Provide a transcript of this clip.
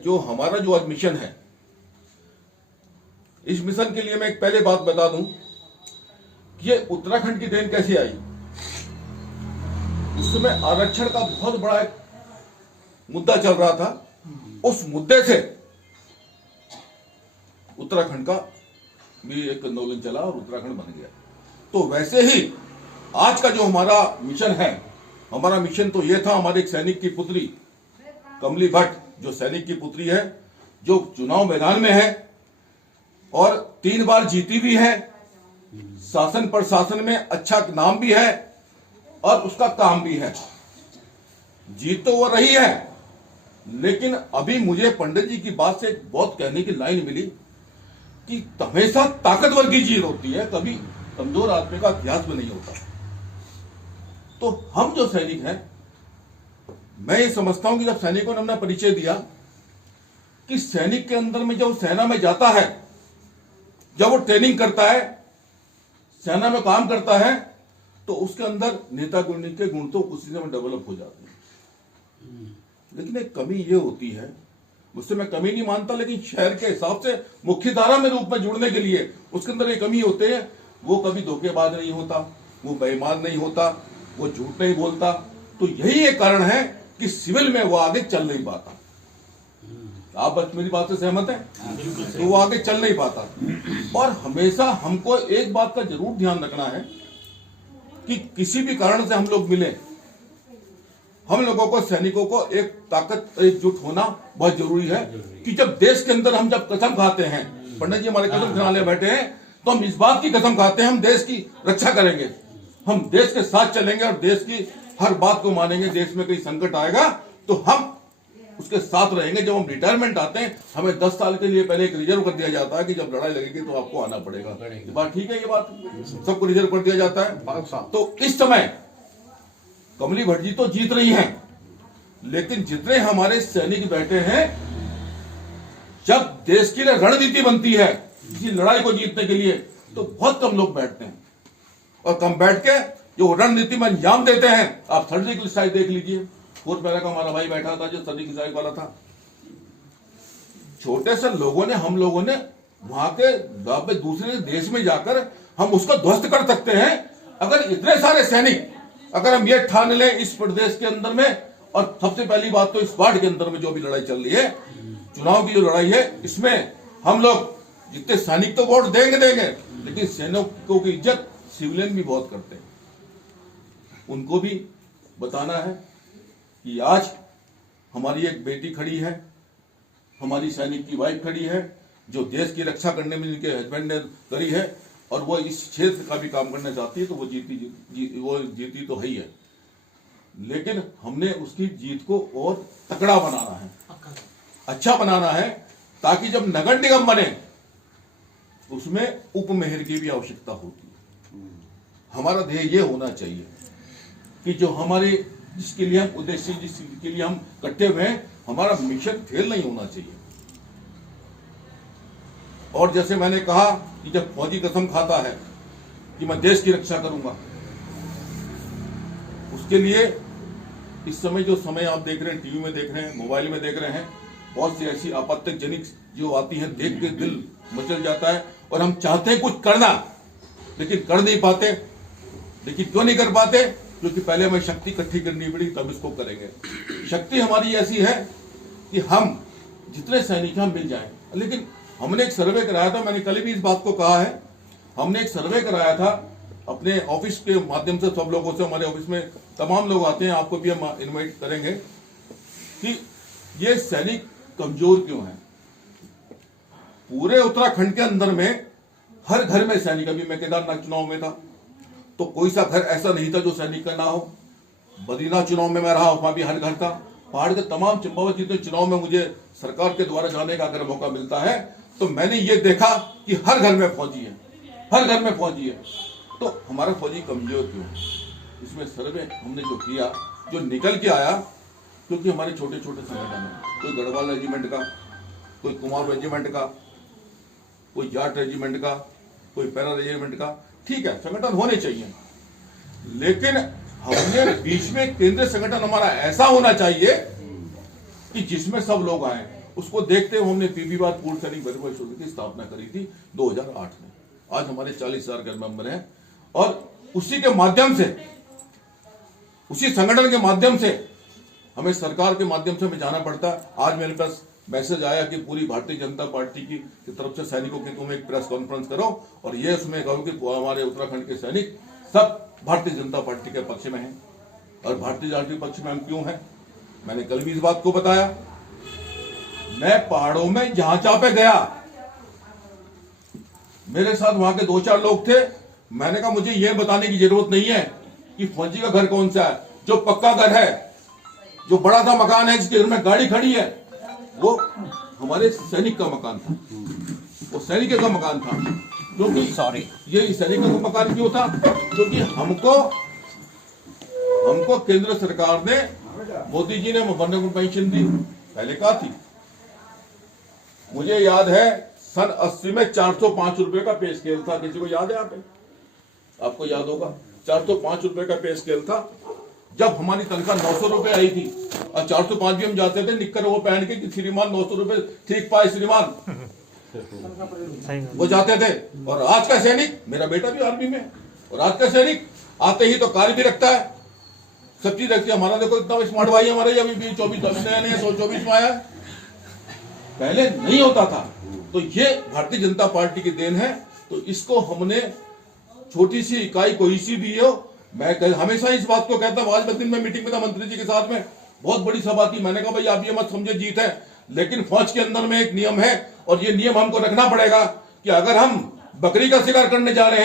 जो हमारा जो आज मिशन है, इस मिशन के लिए मैं एक पहले बात बता दूं कि ये उत्तराखंड की देन कैसे आई। उस समय आरक्षण का बहुत बड़ा एक मुद्दा चल रहा था। उस मुद्दे से उत्तराखंड का भी एक आंदोलन चला और उत्तराखंड बन गया। तो वैसे ही आज का जो हमारा मिशन है, हमारा मिशन तो ये था, हमारे एक सैनिक की पुत्री कमली भट्ट, जो सैनिक की पुत्री है, जो चुनाव मैदान में है और 3 बार जीती भी है, शासन प्रशासन में अच्छा नाम भी है और उसका काम भी है। जीत तो वो रही है, लेकिन अभी मुझे पंडित जी की बात से बहुत कहने की लाइन मिली कि हमेशा ताकतवर की जीत होती है, कभी कमजोर आदमी का इतिहास में नहीं होता। तो हम जो सैनिक हैं, मैं ये समझता हूं कि जब सैनिकों ने अपना परिचय दिया कि सैनिक के अंदर में जब सेना में जाता है, जब वो ट्रेनिंग करता है, सेना में काम करता है, तो उसके अंदर नेता गुण के गुण तो उसी समय डेवलप हो जाते हैं। लेकिन एक कमी ये होती है, मुझसे मैं कमी नहीं मानता, लेकिन शहर के हिसाब से मुख्य धारा में रूप में जुड़ने के लिए उसके अंदर एक कमी होते हैं। वो कभी धोखेबाज नहीं होता, वो बेईमान नहीं होता, वो झूठ नहीं बोलता। तो यही एक कारण है कि सिविल में वो आगे चल नहीं पाता। आप मेरी बात से सहमत हैं? तो वो आगे चल नहीं पाता। और हमेशा हमको एक बात का जरूर ध्यान रखना है कि किसी भी कारण से हम लोग मिले, हम लोगों को, सैनिकों को एक ताकत, एकजुट होना बहुत जरूरी है कि जब देश के अंदर हम जब कसम खाते हैं, पंडित जी हमारे कसम खाने बैठे हैं, तो हम इस बात की कसम खाते हैं हम देश की रक्षा करेंगे, हम देश के साथ चलेंगे और देश की हर बात को मानेंगे। देश में कोई संकट आएगा तो हम उसके साथ रहेंगे। जब हम रिटायरमेंट आते हैं, हमें 10 साल के लिए पहले एक रिजर्व कर दिया जाता है कि जब लड़ाई लगेगी तो आपको आना पड़ेगा। ये बात ठीक है, ये बात सबको रिजर्व कर दिया जाता है। तो इस समय कमली भट्ट जी तो जीत रही हैं, लेकिन जितने हमारे सैनिक बैठे हैं, जब देश की रणनीति बनती है किसी लड़ाई को जीतने के लिए, तो बहुत कम लोग बैठते हैं। और कम बैठ के जो रणनीति में अंजाम देते हैं, आप सर्जिकल स्ट्राइक देख लीजिए। 4 पैरा का हमारा भाई बैठा था जो सर्जिकल स्ट्राइक वाला था। छोटे से लोगों ने, हम लोगों ने वहां के दावे दूसरे देश में जाकर हम उसको ध्वस्त कर सकते हैं। अगर इतने सारे सैनिक, अगर हम ये ठान लें इस प्रदेश के अंदर में, और सबसे पहली बात तो इस वार्ड के अंदर में जो भी लड़ाई चल रही है, चुनाव की जो लड़ाई है, इसमें हम लोग जितने सैनिक तो वोट देंगे, लेकिन सैनिकों की इज्जत सिविलियन भी बहुत करते हैं। उनको भी बताना है कि आज हमारी एक बेटी खड़ी है, हमारी सैनिक की वाइफ खड़ी है, जो देश की रक्षा करने में इनके हस्बैंड ने करी है, और वो इस क्षेत्र का भी काम करना चाहती है। तो वो जीती तो है ही है, लेकिन हमने उसकी जीत को और तकड़ा बनाना है, अच्छा बनाना है, ताकि जब नगर निगम बने उसमें उप मेयर की भी आवश्यकता होती है। हमारा ध्येय ये होना चाहिए कि जो हमारे, जिसके लिए हम उद्देश्य, जिसके लिए हम इकट्ठे हुए हैं, हमारा मिशन फेल नहीं होना चाहिए। और जैसे मैंने कहा कि जब फौजी कसम खाता है कि मैं देश की रक्षा करूंगा, उसके लिए इस समय जो समय आप देख रहे हैं, टीवी में देख रहे हैं, मोबाइल में देख रहे हैं, बहुत सी ऐसी आपत्तिजनक जो आती है, देख के दिल मचल जाता है। और हम चाहते हैं कुछ करना, लेकिन कर नहीं पाते। लेकिन क्यों नहीं कर पाते? क्योंकि पहले हमें शक्ति इकट्ठी करनी पड़ी, तब इसको करेंगे। शक्ति हमारी ऐसी है कि हम जितने सैनिक हम मिल जाएं। लेकिन हमने एक सर्वे कराया था, मैंने कल भी इस बात को कहा है, हमने एक सर्वे कराया था अपने ऑफिस के माध्यम से, सब लोगों से। हमारे ऑफिस में तमाम लोग आते हैं, आपको भी हम इनवाइट करेंगे कि ये सैनिक कमजोर क्यों है। पूरे उत्तराखंड के अंदर में हर घर में सैनिक, अभी मैं केदारनाथ चुनाव में था तो कोई सा घर ऐसा नहीं था जो सैनिक का ना हो। बद्रीनाथ चुनाव में मैं रहा, वहां भी हर घर था। पहाड़ के तमाम चंपावत जितने चुनाव में मुझे सरकार के द्वारा जाने का अगर मौका मिलता है, तो मैंने ये देखा कि हर घर में फौजी है, हर घर में फौजी है। तो हमारा फौजी कमजोर क्यों? इसमें सर्वे हमने जो किया, जो निकल के आया, क्योंकि हमारे छोटे छोटे संगठन है, कोई गढ़वाल रेजिमेंट का, कोई कुमार रेजिमेंट का, कोई जाट रेजिमेंट का, कोई पैरा रेजिमेंट का, ठीक है, संगठन होने चाहिए। लेकिन हमने बीच में केंद्रीय संगठन हमारा ऐसा होना चाहिए कि जिसमें सब लोग आए। उसको देखते हुए हमने पीबी बार पूर्व सैनिक वेलफेयर सोसाइटी की स्थापना करी थी 2008 में। आज हमारे 40,000 के मेंबर हैं और उसी के माध्यम से, उसी संगठन के माध्यम से हमें सरकार के माध्यम से हमें जाना पड़ता। आज मेरे पास मैसेज आया कि पूरी भारतीय जनता पार्टी की तरफ से सैनिकों की तुम एक प्रेस कॉन्फ्रेंस करो और ये उसमें कहो कि हमारे उत्तराखंड के सैनिक सब भारतीय जनता पार्टी के पक्ष में हैं। और भारतीय जनता पार्टी के पक्ष में हम क्यों हैं, मैंने कल भी इस बात को बताया। मैं पहाड़ों में जहां पे गया, मेरे साथ वहां के 2-4 लोग थे, मैंने कहा मुझे यह बताने की जरूरत नहीं है कि फौजी का घर कौन सा है। जो पक्का घर है, जो बड़ा सा मकान है, जिसके घर में गाड़ी खड़ी है, वो हमारे सैनिक का मकान था, वो सैनिक का मकान था। क्योंकि ये सैनिक का मकान क्यों था? क्योंकि हमको केंद्र सरकार ने, मोदी जी ने मरने पेंशन दी, पहले कहा थी। मुझे याद है सन 80 में 405 रुपए का पे स्केल था। किसी को याद है? आपको याद होगा, 405 रुपए का पे स्केल था। जब हमारी तनख्वाह 900 रुपए आई थी और 405 भी हम जाते थे निक्कर वो पहन के कि श्रीमान 900 रुपए ठीक पाए श्रीमान, वो जाते थे। और आज का सैनिक, मेरा बेटा भी आर्मी में, और आज का सैनिक आते ही तो कार भी रखता है, सब चीज रखती है। हमारा देखो इतना स्मार्ट भाई हमारे अभी 24 नया 124 में आया, पहले नहीं होता था। तो ये भारतीय जनता पार्टी की देन है। तो इसको हमने, छोटी सी इकाई कोई सी भी हो, मैं हमेशा इस बात को कहता हूं। आज मैं दिन में मीटिंग में था मंत्री जी के साथ में, बहुत बड़ी सभा थी। मैंने कहा भाई आप ये मत समझे जीत है, लेकिन फौज के अंदर में एक नियम है और ये नियम हमको रखना पड़ेगा कि अगर हम बकरी का शिकार करने जा रहे हैं